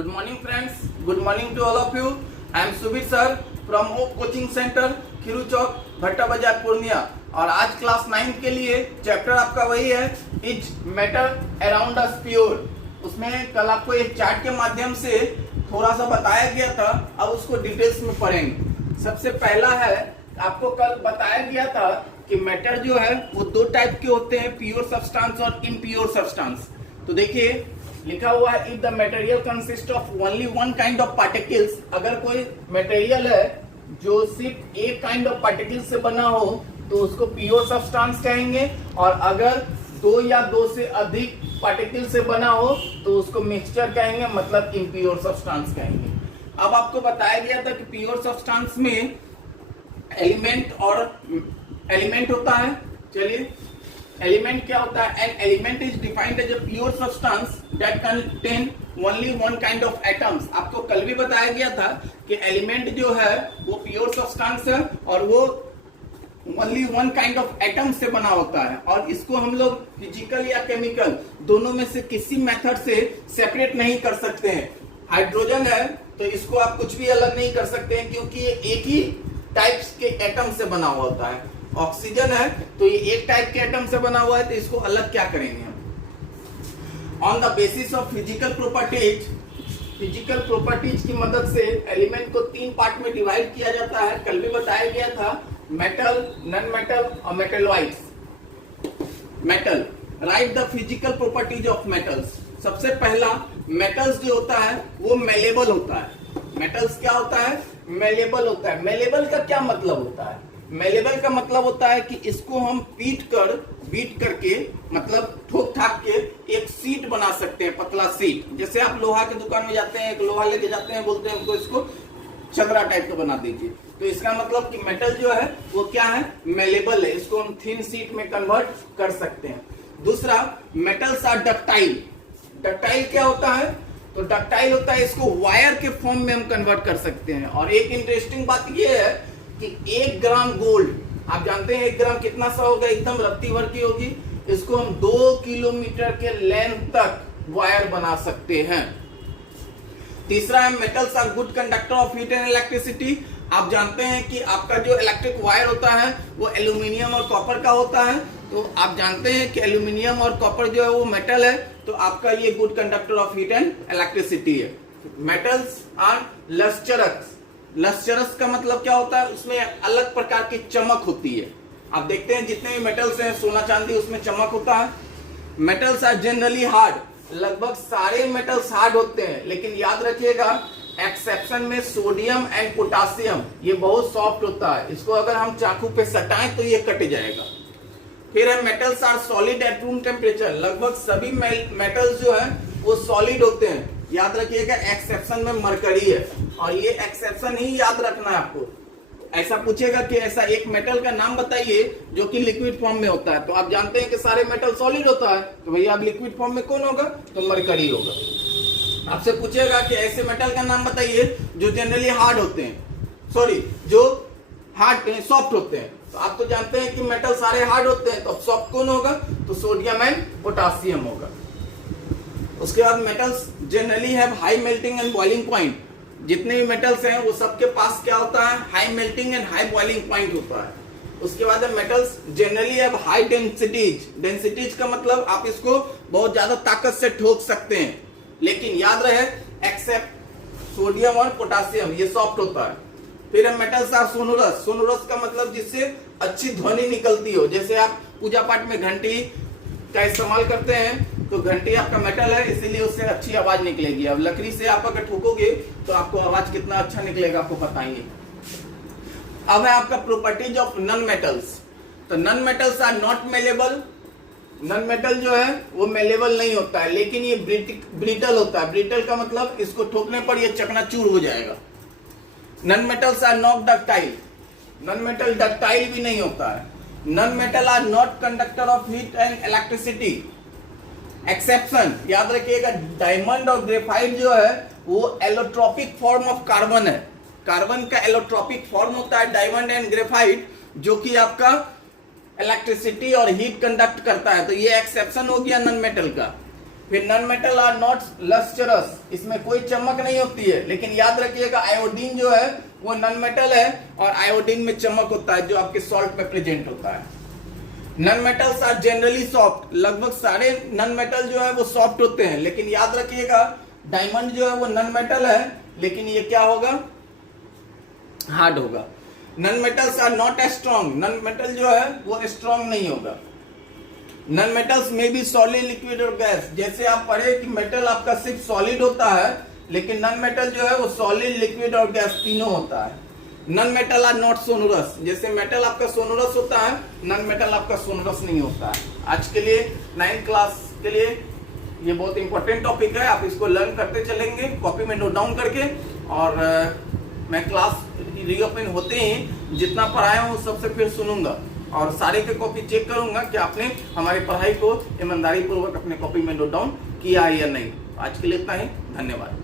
Good morning friends, good morning to all of you. I am Subir sir from Hope Coaching Center, खीरू चौक, भट्टा बाजार, पूर्णिया। और आज class 9 के लिए चैप्टर आपका वही है, is matter around us pure. उसमें कल आपको एक चार्ट के माध्यम से थोड़ा सा बताया गया था, अब उसको डिटेल्स में पढ़ेंगे। सबसे पहला है, आपको कल बताया गया था कि मैटर जो है वो दो टाइप के होते हैं, प्योर सब्सटेंस और इम्प्योर सब्सटेंस। तो देखिए लिखा हुआ है, if the material consist of only one kind of particles. अगर कोई मटेरियल है जो सिर्फ एक काइंड ऑफ पार्टिकल से बना हो तो उसको प्योर सब्सटेंस कहेंगे, और अगर दो या दो से अधिक पार्टिकल से बना हो तो उसको मिक्सचर कहेंगे, मतलब इम्प्योर सब्सटेंस कहेंगे। अब आपको बताया गया था कि प्योर सब्सटेंस में एलिमेंट और एलिमेंट होता है। चलिए, एलिमेंट क्या होता है? An element is defined as a pure substance that contain only one kind of atoms. आपको कल भी बताया गया था कि एलिमेंट जो है वो प्योर सब्सटेंस है और वो only one kind of atom से बना होता है, और इसको हम लोग फिजिकल या केमिकल दोनों में से किसी मेथड से सेपरेट नहीं कर सकते हैं। हाइड्रोजन है तो इसको आप कुछ भी अलग नहीं कर सकते हैं, क्योंकि ये एक ही टाइप्स के एटम से बना हुआ होता है। ऑक्सीजन है तो ये एक टाइप के एटम से बना हुआ है, तो इसको अलग क्या करेंगे हम? On the basis of physical properties, physical properties की मदद से एलिमेंट को तीन पार्ट में डिवाइड किया जाता है। कल भी बताया गया था, मेटल, नॉन मेटल और metalloids. Metal, right the physical properties of metals. सबसे पहला, मेटल्स जो होता है वो मेलेबल होता है। मेटल्स क्या होता है? मेलेबल होता है। मेलेबल का क्या मतलब होता है? मेलेबल का मतलब होता है कि इसको हम बीट करके मतलब ठोक ठाक के एक सीट बना सकते हैं, पतला सीट। जैसे आप लोहा की दुकान में जाते हैं, एक लोहा लेके जाते हैं, बोलते हैं हमको इसको चदरा टाइप का बना दीजिए, तो इसका मतलब कि मेटल जो है वो क्या है? मेलेबल है। इसको हम थिन सीट में कन्वर्ट कर सकते हैं। दूसरा, मेटल्स आर डक्टाइल। डक्टाइल क्या होता है? तो डक्टाइल होता है, इसको वायर के फॉर्म में हम कन्वर्ट कर सकते हैं। और एक इंटरेस्टिंग बात यह है कि 1 ग्राम गोल्ड, आप जानते हैं 1 ग्राम कितना सा होगा? एकदम रत्ती भर की होगी। इसको हम 2 किलोमीटर के लेंथ तक वायर बना सकते हैं। तीसरा है, metals are good conductor of heat and electricity. आप जानते हैं कि आपका जो इलेक्ट्रिक वायर होता है वो एल्यूमिनियम और कॉपर का होता है। तो आप जानते हैं कि एल्यूमिनियम और कॉपर जो है वो मेटल है, तो आपका ये good conductor of heat and electricity है। Metals are lustrous. लस्चरस का मतलब क्या होता है? उसमें अलग प्रकार की चमक होती है। आप देखते हैं जितने भी मेटल्स हैं, सोना चांदी, उसमें चमक होता है। Metals are generally hard. लगभग सारे मेटल्स हार्ड होते हैं, लेकिन याद रखिएगा एक्सेप्शन में सोडियम एंड पोटासियम, ये बहुत सॉफ्ट होता है। इसको अगर हम चाकू पे सटाएं तो ये कट जाएगा। फिर है, metals are solid at room temperature. लगभग सभी मेटल्स जो है वो सॉलिड होते हैं। याद रखिएगा एक्सेप्शन में मरकरी है, और ये एक्सेप्शन ही याद रखना है आपको। ऐसा पूछेगा कि ऐसा एक मेटल का नाम बताइए जो कि लिक्विड फॉर्म में होता है, तो आप जानते हैं कि सारे मेटल सॉलिड होता है, तो भैया अब लिक्विड फॉर्म में कौन होगा? तो मरकरी होगा। आपसे पूछेगा कि ऐसे मेटल का नाम बताइए जो जनरली हार्ड होते हैं, सॉरी जो हार्ड सॉफ्ट होते हैं, तो आप तो जानते हैं कि मेटल सारे हार्ड होते हैं, तो अब सॉफ्ट कौन होगा? तो सोडियम एंड पोटासियम होगा। उसके बाद, metals generally have high melting and boiling point. जितने भी मेटल्स हैं वो सबके पास क्या होता है? High melting and high boiling point होता है। उसके बाद metals generally have high densities. Densities का मतलब आप इसको बहुत ज्यादा ताकत से ठोक सकते हैं, लेकिन याद रहे एक्सेप्ट सोडियम और पोटासियम, ये सॉफ्ट होता है। फिर मेटल्स आर सोनोरस। सोनोरस का मतलब जिससे अच्छी ध्वनि निकलती हो। जैसे आप पूजा पाठ में घंटी का इस्तेमाल करते हैं, तो घंटी आपका मेटल है, इसीलिए उससे अच्छी आवाज निकलेगी। अब लकड़ी से आप अगर ठोकोगे तो आपको आवाज कितना अच्छा निकलेगा आपको बताएंगे। अब है आपका प्रॉपर्टीज ऑफ नॉन मेटल्स। तो non metals are not malleable. Non metal जो है वो मेलेबल नहीं होता है, लेकिन ये ब्रिटल होता है। ब्रिटल का मतलब इसको ठोकने पर ये चकनाचूर हो जाएगा। Non metals are not ductile. Non metal ductile भी नहीं होता है। Non metal are not conductor of heat and electricity. Exception, याद रखिएगा डायमंड और ग्रेफाइट जो है वो एलोट्रोपिक फॉर्म ऑफ कार्बन है। कार्बन का एलोट्रोपिक फॉर्म होता है डायमंड एंड ग्रेफाइट, जो कि आपका इलेक्ट्रिसिटी और हीट कंडक्ट करता है, तो ये एक्सेप्शन हो गया नॉन मेटल का। फिर non metal are not lustrous, इसमें कोई चमक नहीं होती है, लेकिन याद रखिएगा आयोडीन जो है वो नॉन मेटल है और आयोडीन में चमक होता है जो आपके सॉल्ट में प्रेजेंट होता है। Non metals are generally soft, लगभग सारे नॉन मेटल जो है वो सॉफ्ट होते हैं, लेकिन याद रखिएगा डायमंड जो है वो नॉन मेटल है, लेकिन ये क्या होगा, हार्ड होगा। Non metals are not as strong, non metal जो है वो स्ट्रॉन्ग नहीं होगा। नॉन मेटल्स में भी सॉलिड, लिक्विड और गैस, जैसे आप पढ़े कि मेटल आपका सिर्फ सॉलिड होता है, लेकिन नॉन मेटल जो है वो सॉलिड, लिक्विड और गैस तीनों होता है। Non metal are not sonorous, जैसे मेटल आपका सोनोरस होता है, नॉन मेटल आपका सोनोरस नहीं होता है। आज के लिए 9th क्लास के लिए ये बहुत इंपॉर्टेंट टॉपिक है, आप इसको लर्न करते चलेंगे कॉपी में नोट डाउन करके, और मैं क्लास रीओपन होते ही जितना पढ़ाया हूँ सबसे फिर सुनूंगा और सारे के कॉपी चेक करूंगा कि आपने हमारी पढ़ाई को ईमानदारी पूर्वक अपने कॉपी में नोट डाउन किया है या नहीं। आज के लिए इतना ही, धन्यवाद।